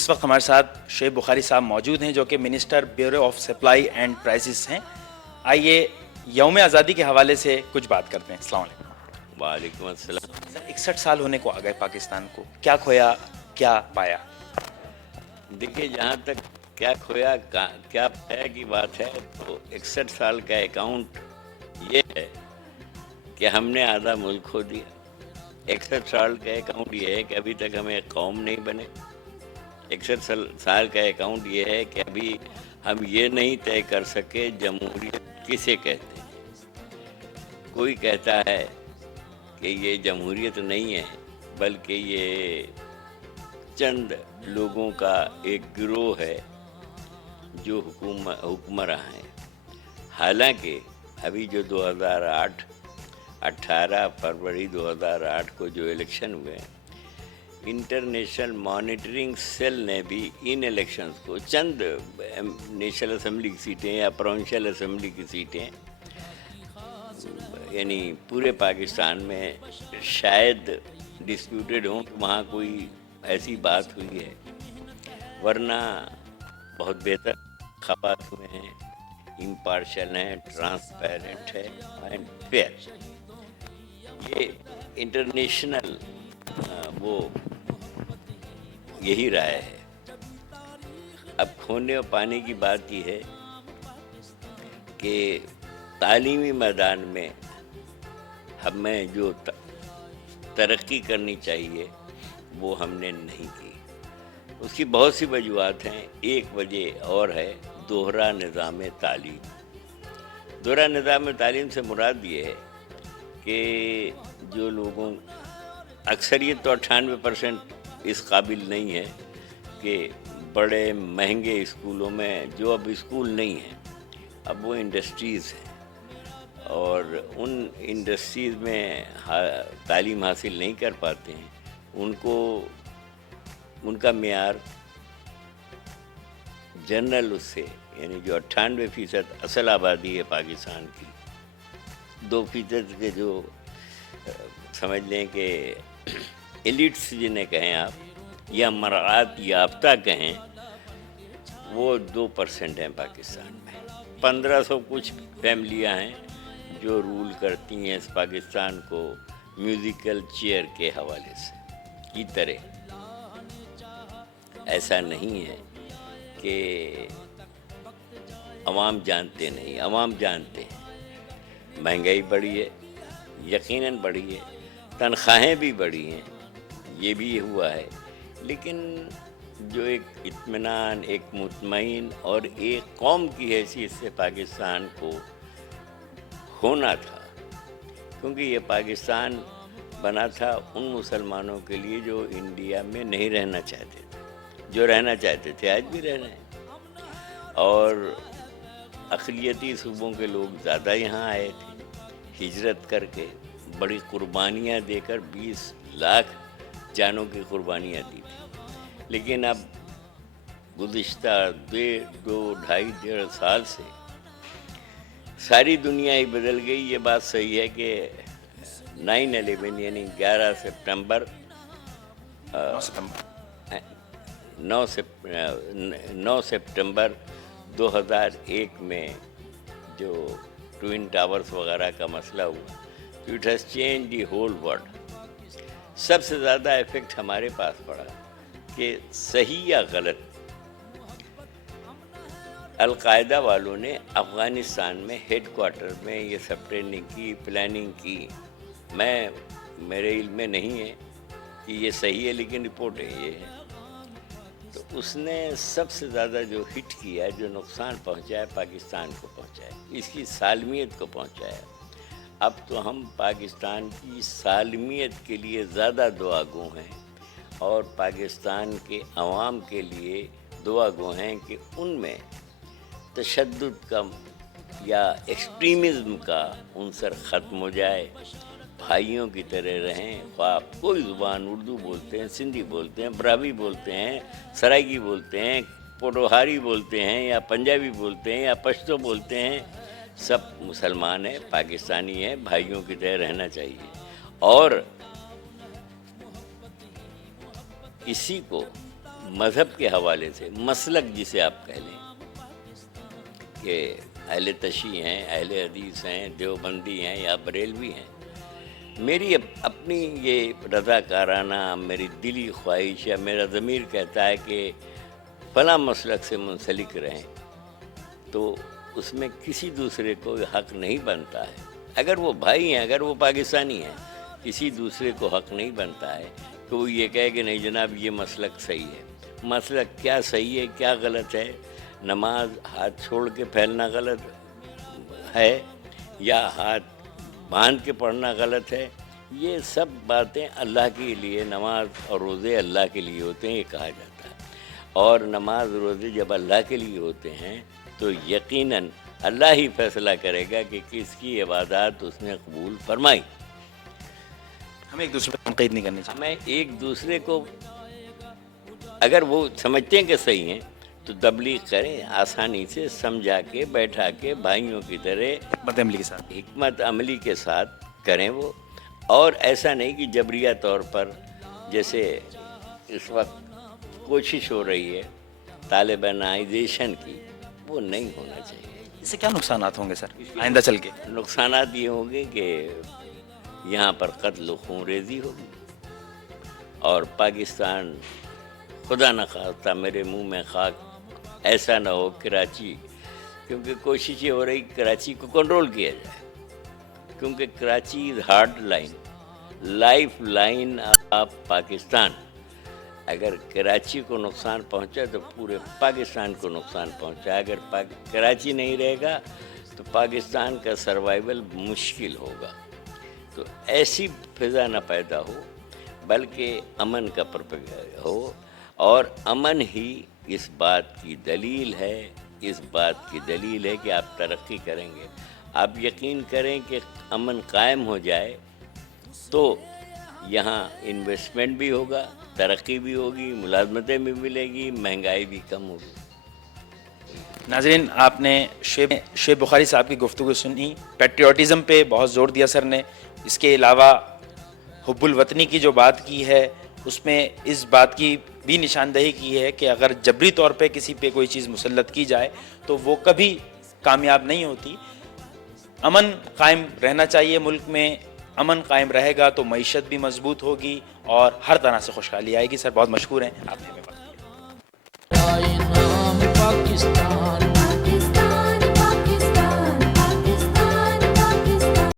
اس وقت ہمارے ساتھ شعیب بخاری صاحب موجود ہیں جو کہ minister bureau of supply and prices ہیں. آئیے یوم آزادی کے حوالے سے کچھ بات کرتے ہیں. السلام علیکم. وعلیکم السلام. 61 سال ہونے کو آ گئے پاکستان کو, کیا کھویا کیا پایا؟ دیکھیے, جہاں تک کیا کھویا کیا پایا کی بات ہے تو 61 سال کا اکاؤنٹ یہ ہے کہ ہم نے آدھا ملک کھو دیا. 61 سال کا اکاؤنٹ یہ ہے کہ ابھی تک ہمیں ایک قوم نہیں بنے. 61 سال کا اکاؤنٹ یہ ہے کہ ابھی ہم یہ نہیں طے کر سکے جمہوریت کسے کہتے ہیں. کوئی کہتا ہے کہ یہ جمہوریت نہیں ہے بلکہ یہ چند لوگوں کا ایک گروہ ہے جو حکمراں ہیں. حالانکہ ابھی جو 18 فروری 2008 کو جو الیکشن ہوئے, انٹرنیشنل مانیٹرنگ سیل نے بھی ان الیکشنز کو چند نیشنل اسمبلی کی سیٹیں یا پروونشل اسمبلی کی سیٹیں, یعنی پورے پاکستان میں شاید ڈسپیوٹڈ ہوں کہ وہاں کوئی ایسی بات ہوئی ہے, ورنہ بہت بہتر انتخابات ہوئے ہیں, امپارشل ہیں, ٹرانسپیرنٹ ہے اینڈ فیئر. یہ انٹرنیشنل وہ یہی رائے ہے. اب کھونے اور پانے کی بات یہ ہے کہ تعلیمی میدان میں ہمیں جو ترقی کرنی چاہیے وہ ہم نے نہیں کی. اس کی بہت سی وجوہات ہیں. ایک وجہ اور ہے دوہرا نظام تعلیم. دوہرا نظام تعلیم سے مراد یہ ہے کہ جو لوگوں اکثریت تو 98% اس قابل نہیں ہے کہ بڑے مہنگے اسکولوں میں, جو اب اسکول نہیں ہیں اب وہ انڈسٹریز ہیں, اور ان انڈسٹریز میں تعلیم حاصل نہیں کر پاتے ہیں. ان کا معیار جنرل اس سے, یعنی جو 98% اصل آبادی ہے پاکستان کی, 2% کے جو سمجھ لیں کہ ایلیٹس جنہیں کہیں آپ یا مراعات یافتہ کہیں, وہ 2% ہیں پاکستان میں. 1500 کچھ فیملیاں ہیں جو رول کرتی ہیں اس پاکستان کو میوزیکل چیئر کے حوالے سے کی طرح. ایسا نہیں ہے کہ عوام جانتے نہیں, عوام جانتے ہیں. مہنگائی بڑھی ہے, یقیناً بڑھی ہے, تنخواہیں بھی بڑھی ہیں, یہ بھی ہوا ہے, لیکن جو ایک اطمینان, ایک مطمئن اور ایک قوم کی حیثیت سے پاکستان کو ہونا تھا, کیونکہ یہ پاکستان بنا تھا ان مسلمانوں کے لیے جو انڈیا میں نہیں رہنا چاہتے تھے. جو رہنا چاہتے تھے آج بھی رہ رہے ہیں, اور اقلیتی صوبوں کے لوگ زیادہ یہاں آئے تھے ہجرت کر کے, بڑی قربانیاں دے کر, 20 لاکھ جانوں کی قربانیاں دی تھی. لیکن اب گزشتہ 2.5 سال سے ساری دنیا ہی بدل گئی. یہ بات صحیح ہے کہ 9/11 یعنی 9 سپٹمبر 2001 میں جو ٹوئن ٹاورز وغیرہ کا مسئلہ ہوا, تو it has change the whole world. سب سے زیادہ ایفیکٹ ہمارے پاس پڑا کہ صحیح یا غلط, القاعدہ والوں نے افغانستان میں ہیڈ کوارٹر میں یہ سب ٹریننگ کی, پلاننگ کی. میرے علم میں نہیں ہے کہ یہ صحیح ہے, لیکن رپورٹ ہے یہ ہے. تو اس نے سب سے زیادہ جو ہٹ کیا, جو نقصان پہنچایا, پاکستان کو پہنچایا, اس کی سالمیت کو پہنچایا. اب تو ہم پاکستان کی سالمیت کے لیے زیادہ دعا گو ہیں, اور پاکستان کے عوام کے لیے دعا گو ہیں کہ ان میں تشدد کا یا ایکسٹریمزم کا عنصر ختم ہو جائے, بھائیوں کی طرح رہیں. خواہ کوئی زبان, اردو بولتے ہیں, سندھی بولتے ہیں, براوی بولتے ہیں, سرائیکی بولتے ہیں, پوٹوہاری بولتے ہیں, یا پنجابی بولتے ہیں, یا پشتو بولتے ہیں, سب مسلمان ہیں, پاکستانی ہیں, بھائیوں کی طرح رہنا چاہیے. اور اسی کو مذہب کے حوالے سے مسلک جسے آپ کہہ لیں کہ اہل تشیع ہیں، اہل حدیث ہیں، دیوبندی ہیں یا بریلوی ہیں، میری اپنی یہ رضاکارانہ میری دلی خواہش یا میرا ضمیر کہتا ہے کہ فلاں مسلک سے منسلک رہیں، تو اس میں کسی دوسرے کو حق نہیں بنتا ہے. اگر وہ بھائی ہیں، اگر وہ پاکستانی ہیں، کسی دوسرے کو حق نہیں بنتا ہے کہ وہ یہ کہے کہ نہیں جناب یہ مسلک صحیح ہے. مسلک کیا صحیح ہے کیا غلط ہے، نماز ہاتھ چھوڑ کے پھیلنا غلط ہے یا ہاتھ باندھ کے پڑھنا غلط ہے، یہ سب باتیں اللہ کے لیے، نماز اور روزے اللہ کے لیے ہوتے ہیں، یہ کہا جاتا ہے. اور نماز روزے جب اللہ کے لیے ہوتے ہیں تو یقیناً اللہ ہی فیصلہ کرے گا کہ کس کی عبادات اس نے قبول فرمائی. ہمیں ایک دوسرے پر تنقید نہیں کرنی چاہیے. ہمیں ایک دوسرے کو اگر وہ سمجھتے ہیں کہ صحیح ہیں تو تبلیغ کریں، آسانی سے سمجھا کے بیٹھا کے بھائیوں کی طرح حکمت عملی کے ساتھ. حکمت عملی کے ساتھ کریں وہ. اور ایسا نہیں کہ جبریہ طور پر جیسے اس وقت کوشش ہو رہی ہے طالبانائزیشن کی، وہ نہیں ہونا چاہیے. اس سے کیا نقصانات ہوں گے سر آئندہ چل کے؟ نقصانات یہ ہوں گے کہ یہاں پر قتل و خون ریزی ہوگی اور پاکستان خدا نخواستہ میرے منہ میں خاک ایسا نہ ہو کراچی، کیونکہ کوشش یہ ہو رہی کہ کراچی کو کنٹرول کیا جائے، کیونکہ Karachi is hard line, life line of Pakistan. اگر کراچی کو نقصان پہنچا تو پورے پاکستان کو نقصان پہنچا. اگر کراچی نہیں رہے گا تو پاکستان کا سروائیول مشکل ہوگا. تو ایسی فضا نہ پیدا ہو بلکہ امن کا ہو، اور امن ہی اس بات کی دلیل ہے، اس بات کی دلیل ہے کہ آپ ترقی کریں گے. آپ یقین کریں کہ امن قائم ہو جائے تو یہاں انویسٹمنٹ بھی ہوگا، ترقی بھی ہوگی، ملازمتیں بھی ملے گی، مہنگائی بھی کم ہوگی. ناظرین، آپ نے شعیب بخاری صاحب کی گفتگو سنی. پیٹریوٹزم پہ بہت زور دیا سر نے. اس کے علاوہ حب الوطنی کی جو بات کی ہے اس میں اس بات کی بھی نشاندہی کی ہے کہ اگر جبری طور پہ کسی پہ کوئی چیز مسلط کی جائے تو وہ کبھی کامیاب نہیں ہوتی. امن قائم رہنا چاہیے ملک میں. امن قائم رہے گا تو معیشت بھی مضبوط ہوگی اور ہر طرح سے خوشحالی آئے گی. سر بہت مشکور ہیں آپ نے